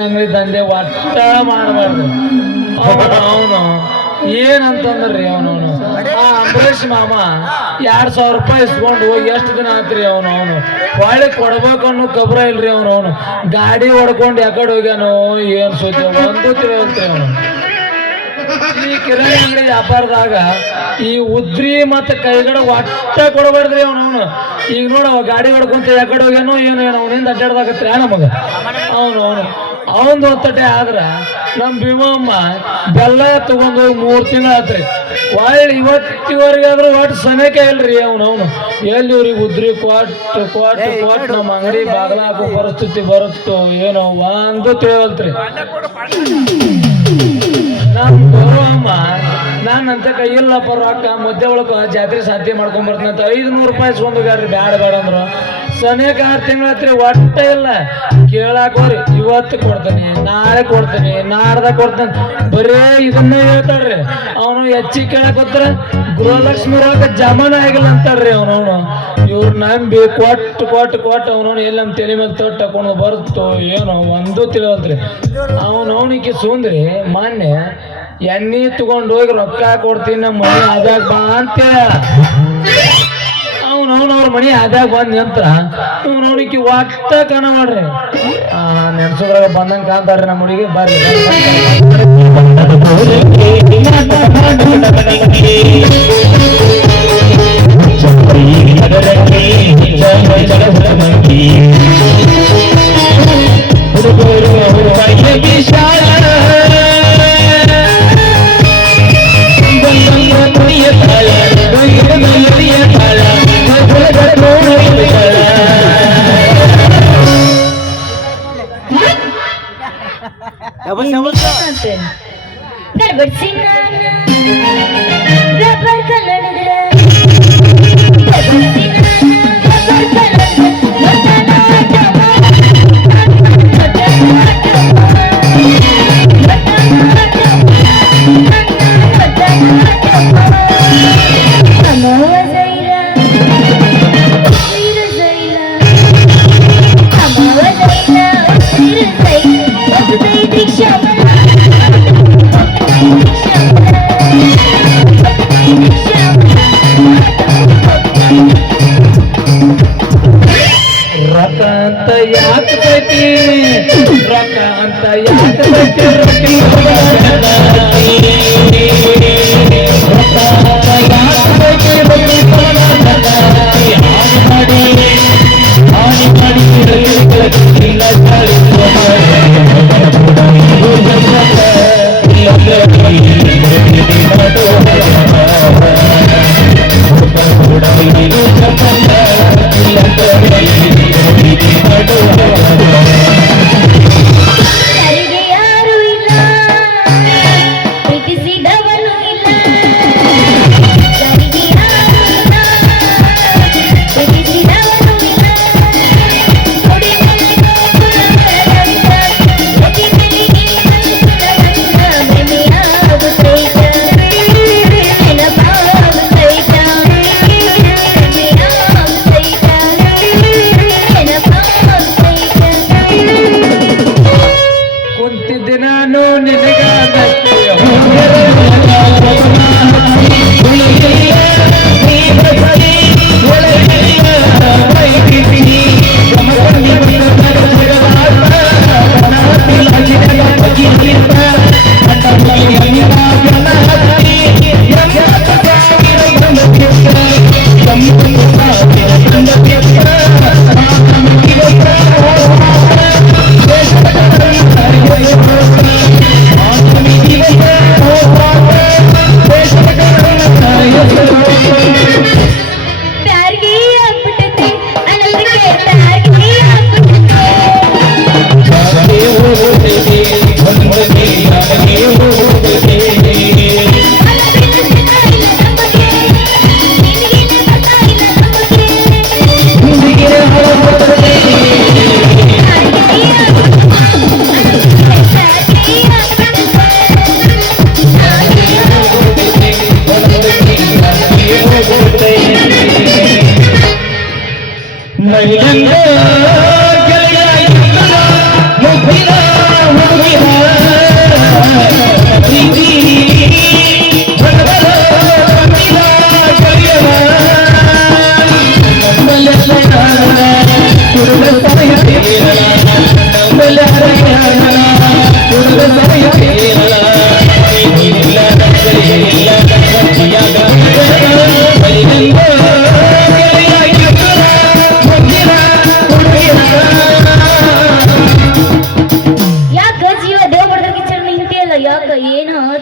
ಅಂಗಡಿ ದಂಧೆ ಒಟ್ಟ ಮಾಡಬಾರ್ದು. ಅವನು ಏನಂತಂದ್ರಿ ಅವನವನು ಆ ಅಂಬರೀಷ್ ಮಾಮ 2,000 ರೂಪಾಯಿ ಇಸ್ಕೊಂಡು ಹೋಗಿ ಎಷ್ಟು ದಿನ ಆತ್ರಿ ಅವನು ಹೊಳ್ಳಿ ಕೊಡ್ಬೇಕು ಅನ್ನೋ ಕಬ್ರ ಇಲ್ರಿ ಅವನು ಗಾಡಿ ಹೊಡ್ಕೊಂಡು ಯಾಕಡೆ ಹೋಗ್ಯಾನೋ ಏನ್ ಸೋತಿ ಒಂದು ತಿಳಿಯಲ್ರಿ ಅವನು. ಈ ಕಿರಾಣಿ ಅಂಗಡಿ ವ್ಯಾಪಾರದಾಗ ಈ ಉದ್ರಿ ಮತ್ತೆ ಕೈಗಡೆ ಒಟ್ಟ ಕೊಡಬಾರ್ದ್ರಿ ಅವನವನು. ಈಗ ನೋಡ ಗಾಡಿ ಹೊಡ್ಕೊಂತ ಯಾಕಡೆ ಹೋಗ್ಯಾನೋ ಏನೋ ಅವನಿಂದ ಅಡ್ಡಾಡ್ದಾಗತ್ರಿ ನಮಗ ಅವಂದು ಒತ್ತಟೆ ಆದ್ರ ನಮ್ ಭೀಮಮ್ಮ ಬೆಲ್ಲ ತಗೊಂಡೋಗಿ 3 ತಿಂಗಳು ಆತ್ರಿ. ಒಳ್ಳೆ ಇವತ್ತಿವರೆಗಾದ್ರೂ ಒಟ್ಟು ಸಮಯಕ್ಕೆ ಇಲ್ರಿ ಅವನು ಎಲ್ಲಿ ಇವ್ರಿಗೆ ಉದ್ರಿ ಕೊಟ್ಟು ನಮ್ಮ ಅಂಗಡಿ ಬಾಗ್ಲ ಹಾಕೋ ಪರಿಸ್ಥಿತಿ ಬರುತ್ತೋ ಏನೋ ಒಂದು ತಿಳಿವಲ್ತ್ರಿ. ನಮ್ ಗೌರವಮ್ಮ ನಾನಂತ ಇಲ್ಲಪ್ಪ ರೊಕ್ಕ ಮಧ್ಯ ಒಳಕ ಜಾತ್ರೆ ಸಾಧ್ಯ ಮಾಡ್ಕೊಂಡ್ ಬರ್ತಂತ 500 ರೂಪಾಯಿ ಇಸ್ಕೊಂಡು ಹೋಗ್ಯಾರ್ರಿ. ಬ್ಯಾಡ ಅಂದ್ರು ಸನೇಕ 6 ತಿಂಗಳತ್ರಿ ಒಟ್ಟ ಇಲ್ಲ ಕೇಳಾಕೋರಿ. ಇವತ್ತು ಕೊಡ್ತಾನೆ, ನಾಳೆ ಕೊಡ್ತಾನೆ, ನಾಡ್ದಾಗ ಕೊಡ್ತಾನೆ, ಬರೇ ಇದನ್ನೇ ಹೇಳ್ತಾಳ್ರಿ. ಅವನು ಹೆಚ್ಚಿಗೆ ಕೇಳಕ್ ಹೋದ್ರ ಗೃಹಲಕ್ಷ್ಮಿ ರೊಕ್ಕ ಜಮಾನ ಆಗಿಲ್ಲ ಅಂತಾಳ್ರಿ ಅವನವನು. ಇವ್ರು ನಂಬಿ ಕೊಟ್ಟು ಅವನವನು ಎಲ್ಲಿ ನಮ್ಮ ತಲೆ ಮೇಲೆ ತೊಟ್ಟು ತಕೊಂಡು ಬರುತ್ತೋ ಏನೋ ಒಂದು ತಿಳಿವಲ್ತ್ರಿ. ಅವನಿಗೆ ಸುಂದ್ರಿ ಮಾನ್ಯ ಎಣ್ಣೆ ತಗೊಂಡು ಹೋಗಿ ರೊಕ್ಕ ಕೊಡ್ತೀನಿ ನಮ್ಮ ಮನೆ ಆದಾಗ ಬಾ ಅಂತೇಳ ಅವ್ರ ಮನೆ ಆದಾಗ ಬಂದ್ ನಂತರ ಅವನಿಗೆ ಒಟ್ಟ ಕಣ ಮಾಡ್ರಿ. ನೆನ್ಸುದ್ರಾಗ ಬಂದಂಗ ಕಾಂತಾರ್ರಿ ನಮ್ಮ ಹುಡುಗಿ ಬರ್ರಿ. ರೊಕ್ಕ ಅಂತ ಯಾಕೆ ಬೈತಿ ರೊಕ್ಕ ಅಂತ ಯಾಕೆ ಬೈತಿ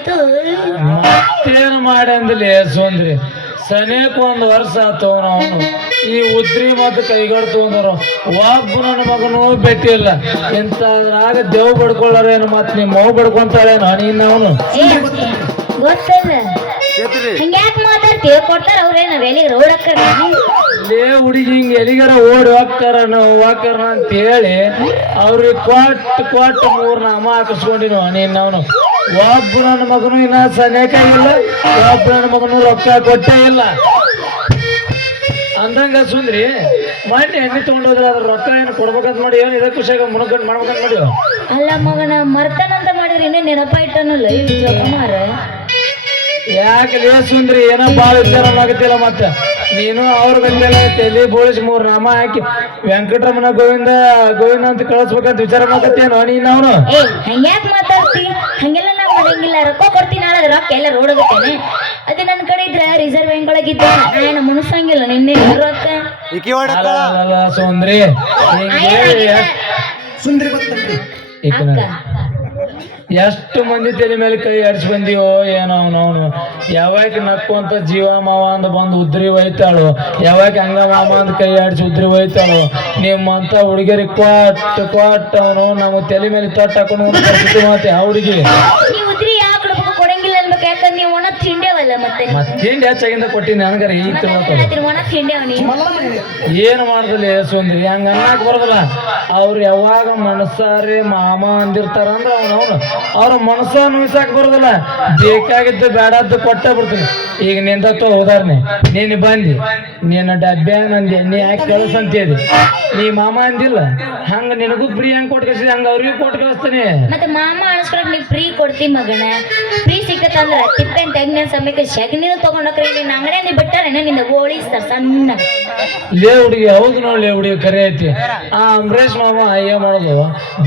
ಏನಾತು ಮತ್ತೇನು ಮಾಡಿ ಅಂದಿಲ್ಲ ಸುಂದ್ರಿ ಸನೇಕ ಒಂದು ವರ್ಷ ಆತು ಅವನು ಈ ಉದ್ರಿ ಮತ್ತು ಕೈಗಾಡ್ ತಗೊಂಡರು ಒಬ್ಬ ನನ್ನ ಮಗನೂ ಭೇಟಿಯಿಲ್ಲ ಇಂಥದ್ರಾಗ ದೇವ್ ಬಡ್ಕೊಳ್ಳಾರೇನು ಮತ್ತೆ ನಿಮ್ಮ ಮಗು ಬಡ್ಕೊಂತಾಳೇನು ನೀನು ಅವನು ಗೊತ್ತದ ಹಂಗ್ಯಾಕ್ ಮಾತಾಡ್ತೀವಿ ಕೊಡ್ತಾರ ಅವ್ರೇನ ಎಲ್ಲಿಗೆ ರೋಡ್ ಹಾಕ್ತಾರ ಲೇ ಹುಡುಗಿ ಹಿಂಗೆ ಎಲ್ಲಿಗಾರ ಓಡಿ ಹೋಗ್ತಾರ ಅಂತ ಹೇಳಿ ಅವ್ರಿಗೆ ಕೊಟ್ಟು ಮೂರ್ ನಾಮ ಹಾಕಿಸ್ಕೊಂಡಿನ ನೀನ್ ಅವನು ಒಬ್ಬ ನನ್ನ ಮಗನು ಇನ್ನ ಸನೇಕಾಗಿಲ್ಲ ಒಬ್ಬ ನನ್ನ ಮಗನು ರೊಕ್ಕ ಕೊಟ್ಟೇ ಇಲ್ಲ ಅಂದಂಗ ಸುಂದ್ರಿ ಮಾಡಿ ಎಣ್ಣೆ ತಗೊಂಡೋದ್ರ ಅದ್ರ ರೊಕ್ಕ ಏನು ಕೊಡ್ಬೇಕಂತ ಮಾಡಿ ಏನು ಇದೇ ಖುಷಿಯಾಗ ಮುನ್ಕೊಂಡು ಮಾಡ್ಬೇಕಂತ ಮಾಡಿ ಅಲ್ಲ ಮಗನ ಮರ್ತನಂತ ಮಾಡಿದ್ರೆ ಇನ್ನೇ ನೆನಪ ಇಟ್ಟನಲ್ಲ ಮಾರ ಯಾಕೆ ಲೇ ಸುಂದ್ರಿ ಏನೋ ಭಾಳ ವಿಚಾರ ಆಗತ್ತಿಲ್ಲ ಮತ್ತೆ ನೀನು ಅವ್ರ ಬಂದೆಲ್ಲ ತಲೆ ಬೋಳಿಸಿ ಮೂರ್ ನಾಮ ಹಾಕಿ ವೆಂಕಟರಮಣ ಗೋವಿಂದ ಅಂತ ಕಳಿಸ್ಬೇಕಂತ ವಿಚಾರ ಮಾಡತ್ತೇನೋ ನೀನು ಅವನು ಹಂಗ್ಯಾಕ್ ಮಾತಾಡ್ತಿ ಹಂಗೆಲ್ಲ ನಾ ಮಾಡಂಗಿಲ್ಲ ರೊಕ್ಕ ಕೊಡ್ತೀನಿ ನಾಳೆ ರೊಕ್ಕ ಎಲ್ಲ ರೋಡ್ ಹೋಗುತ್ತೇನೆ ಅದೇ ನನ್ನ ಕಡೆ ಇದ್ರೆ ರಿಸರ್ವ್ ಬ್ಯಾಂಕ್ ಒಳಗಿದ್ದ ನಾನು ಮುನಿಸಂಗಿಲ್ಲ ನಿನ್ನೆ ರೊಕ್ಕ ಸುಂದ್ರಿ ಎಷ್ಟು ಮಂದಿ ತಲೆ ಮೇಲೆ ಕೈ ಆಡಿಸಿ ಬಂದೀವೋ ಏನೋ ಅವನು ಯಾವಾಗ ನಕ್ಕು ಅಂತ ಜೀವ ಮಾವ ಅಂತ ಬಂದು ಉದ್ರಿ ಒಯ್ತಾಳು ಯಾವಾಗ ಹಂಗ ಮಾಮ ಅಂತ ಕೈ ಆಡಿಸಿ ಉದ್ರಿ ಒಯ್ತಾಳು ನಿಮ್ಮಂತ ಹುಡುಗಿಯರಿಗೆ ಕೊಟ್ಟು ಅವನು ನಮ್ಮ ತಲೆ ಮೇಲೆ ತೊಟ್ಟು ಹಾಕೊಂಡು ಮಾತೆ ಆ ಹುಡುಗಿ ಯಾಕಂದ್ರೆ ನೀವು ಒಣ ತಿಂಡೇವಲ್ಲ ಮತ್ತೆ ತಿಂಡಿ ಹೆಚ್ಚಾಗಿಂದ ಕೊಟ್ಟಿನಿ ನನಗರ ಈಗ ಒಣ ತಿಂಡೇವ ಏನು ಮಾಡುದಿಲ್ಲ ಸುಂದ್ರಿ ಹಂಗ ಅನ್ನಕ್ ಬರೋದಿಲ್ಲ ಅವ್ರು ಯಾವಾಗ ಮನಸ್ಸಾರಿ ಮಾಮ ಅಂದಿರ್ತಾರ ಅಂದ್ರ ಅವನು ಅವ್ರ ಮನಸ್ಸ ನುಯ್ಸಾಕ್ ಬರೋದಿಲ್ಲ ಬೇಕಾಗಿದ್ದು ಬೇಡದ್ದು ಕೊಟ್ಟ ಬಿಡ್ತೀನಿ ಈಗ ನಿಂದತ್ತು ಉದಾಹರಣೆ ನೀನು ಬಂದಿ ನಿನ್ನ ಡಬ್ಬ್ಯಾಗ ನಂದಿ ನೀ ಯಾಕೆ ಕಳಿಸಂತೇಳಿ ನೀ ಮಾಮ ಅಂದಿಲ್ಲ ಹಂಗ ನಿನಗೂ ಫ್ರೀ ಹಂಗ ಕೊಟ್ಟು ಕಳಿಸಿದ ಹಂಗ ಅವ್ರಿಗೂ ಕೊಟ್ಟು ಕಳಿಸ್ತೀನಿ ಮತ್ತೆ ಮಾಮ ಅನ್ಸ್ಕೊಳಕ್ ನೀ ಫ್ರೀ ಕೊಡ್ತಿ ಮಗನ ಫ್ರೀ ಸಿಕ್ಕತ್ತಂದ್ರ ತಿಪ್ಪೆನ್ ತೆಗ್ನ ಸಮಯಕ್ಕೆ ಶಗನಿನ ತಗೊಂಡೋಕ್ರಿ ನಿನ್ನ ಅಂಗಡಿಯಲ್ಲಿ ಬಿಟ್ಟಾರೇನ ನಿಂದ ಗೋಳಿಸ್ತಾರ ಸಣ್ಣ ಲೇ ಹುಡುಗಿ ಹೌದು ನೋಡಿ ಲೇ ಹುಡುಗಿ ಕರೆ ಐತಿ ಆ ಅಂಬರೀಷ್ ಮಾಮ ಏನ್ ಮಾಡೋದು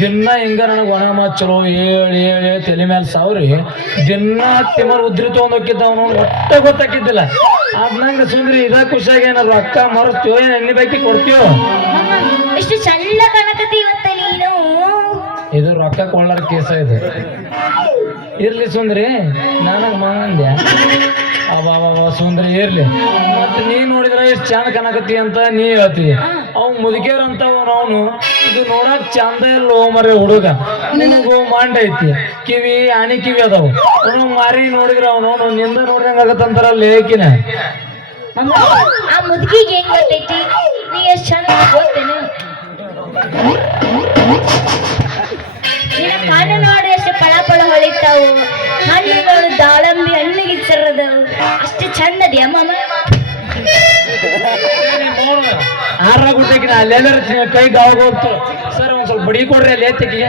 ದಿನ ಹಿಂಗ ನನಗೆ ಒಣ ಚಲೋ ಹೇಳಿ ತಲೆ ಮೇಲೆ ಸಾವ್ರಿ ದಿನ ತಿಮ್ಮರ್ ಉದ್ರಿ ತಗೊಂಡ್ ಹೋಗಿದ್ದ ಅವನು ಒಟ್ಟ ಗೊತ್ತಾಕಿದ್ದಿಲ್ಲ ಅದ್ನಂಗ ಸುಂದ್ರಿ ಇದ ಖುಷಿಯಾಗಿ ಏನಾದ್ರು ಅಕ್ಕ ಮರಸ್ತೀವೋ ಏನ್ ಎಣ್ಣೆ ಬಾಕಿ ಕೊಡ್ತೀವೋ ಎಷ್ಟು ಚಲ್ಲ ಕಾಣಕತ್ತಿ ಇವತ್ತ ನೀನು ಇದು ರೊಕ್ಕ ಕೊಳ್ಳಾರ ಕೇಸ ಇದೆ ಇರ್ಲಿ ಸುಂದ್ರಿ ನನಗ್ ಮಂದ್ಯ ಅವ ಸುಂದ್ರಿ ಇರ್ಲಿ ಮತ್ತೆ ನೀ ನೋಡಿದ್ರೆ ಎಷ್ಟು ಚಂದ ಕಾಣಕತ್ತಿ ಅಂತ ನೀ ಹೇಳ್ತೀವಿ ಅವ್ ಮುದುಕೇರ್ ಅಂತ ಅವನು ಇದು ನೋಡಕ್ ಚಂದ ಇಲ್ಲೋ ಮರೆ ಹುಡುಗ ನಿನಗೂ ಮಂಡ ಐತಿ ಕಿವಿ ಆನಿ ಕಿವಿ ಅದಾವು ಅವನು ಮಾರಿ ನೋಡಿದ್ರ ಅವನು ನಿಂದ ನೋಡಿದಂಗ ಆಗತ್ತಂತಾರ ಲೇಕಿನ ಆ ಮುದುಕಿಗೆ ಹೆಂಗ್ ಗೊತ್ತೈತಿ ನೀ ಎಷ್ಟು ಚಂದ ಗೊತ್ತೇನು ಕಣ್ಣು ನೋಡಿ ಎಷ್ಟು ಪಳ ಹೊಳಿತಾವು ಹಣ್ಣುಗಳು ದಾಳಂಬಿ ಹಣ್ಣಿಗೆ ಸರದವು ಅಷ್ಟು ಚಂದದಿ ಅಮ್ಮ ಆರ ಗುಡ್ಡಕ್ಕಿನ ಅಲ್ಲೆಲ್ಲರ ಕೈ ಗಾವಾಗ ಹೋಗ್ತು ಸರ್ ಒಂದ್ ಸ್ವಲ್ಪ ಬಡಿ ಕೊಡ್ರಿ ಅಲ್ಲಿ ಎತ್ತಿಗೆ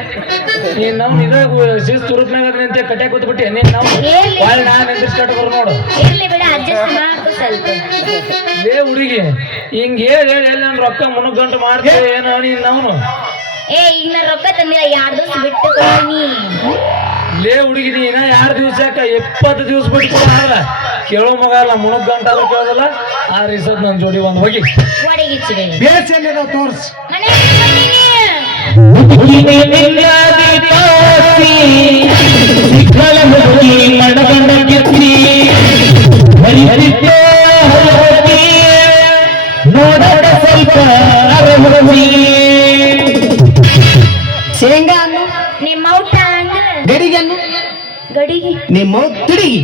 ನೀನ್ ನಾವು ಇದಾಗ ಶಿಸ್ತು ರೂಪ್ನಾಗ ನಿಂತೆ ಕಟ್ಯಾಕ ಕೂತ್ಬಿಟ್ಟೆ ನೀನ್ ನಾವು ನಾನು ನಿಂದಿಸ್ಕಟ್ಟು ಬರ್ ನೋಡು ಬಿಡ ಅಡ್ಜಸ್ಟ್ ಮಾಡ್ಕೊ ಸ್ವಲ್ಪ ಲೇ ಹುಡುಗಿ ಹಿಂಗ ಹೇಳಿ ಎಲ್ಲಿ ನಾನು ರೊಕ್ಕ ಮುನ್ನೂರು ಗಂಟೆ ಮಾಡ್ತೇವೆ ಏನೋ ನೀನ್ ನಾವು ಈಗ ನಾ ರೊಕ್ಕ ತಂದಿಲ್ಲ 2 ದಿವಸ ಬಿಟ್ಟು ಕೊಡ್ತೀನಿ ಲೇ ಹುಡುಗಿ ನೀನ 2 ದಿವಸಕ್ಕ 20 ದಿವಸ ಬಿಟ್ಟು ಕೊಡ ಕೇಳೋ ಮಗ ಅಲ್ಲ ಮುನ್ನೂರು ಗಂಟೆ ಆದ್ರೂ ಕೇಳೋದಲ್ಲ ಆ ರೀಸದ್ ನನ್ ಜೋಡಿ ಒಂದು ಹೋಗಿ ತೋರ್ಸ್ ನೋಡ ಸ್ವಲ್ಪ ಶೇಂಗಾ ಅನ್ನು ನಿಮ್ಮ ಔಟ ಗಡಿಗೆ ಅನ್ನು ಗಡಿಗೆ ನಿಮ್ಮ ತಿಡಿಗಿ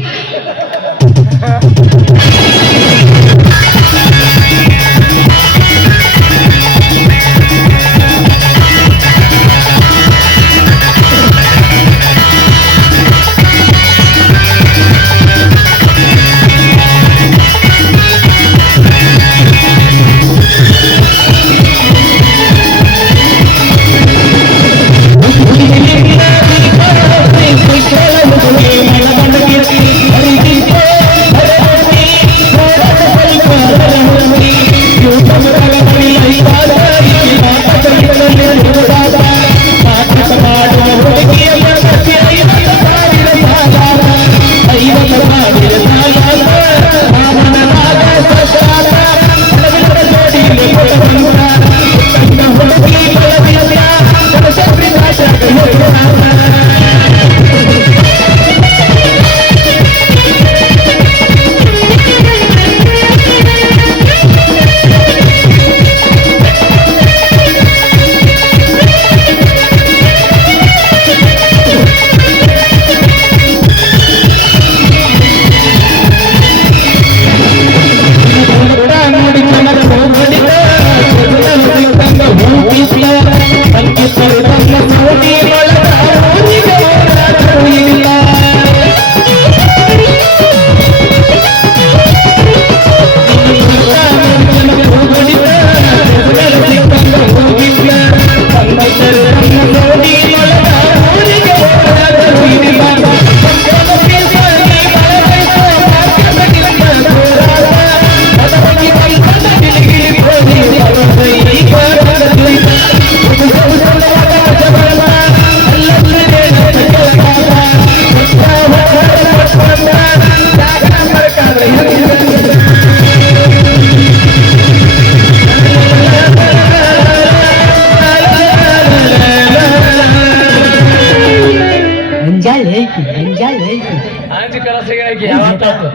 ಅಂಜಾಳೆ ಐತಿ ಅಂಜಿ ಕಲಸಿಗೆ ಯಾವತ್ತಾತು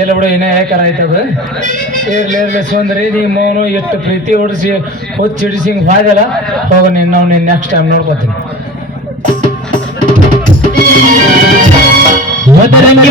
ಇಲ್ಲ ಬಿಡು ಏನೇ ಯಾಕಾರ ಆಯ್ತದ ಇರ್ಲಿ ಸುಂದ್ರಿ ನಿಮ್ಮ ಅವನು ಎಷ್ಟು ಪ್ರೀತಿ ಹೊಡಿಸಿ ಹೊಚ್ಚಿಡಿಸಿ ಹಿಂಗೆ ಹೋದಲ್ಲ ಹೋಗ ನಿನ್ನ ನೆಕ್ಸ್ಟ್ ಟೈಮ್ ನೋಡ್ಕೊತೀನಿ ಮದರಂಗಿ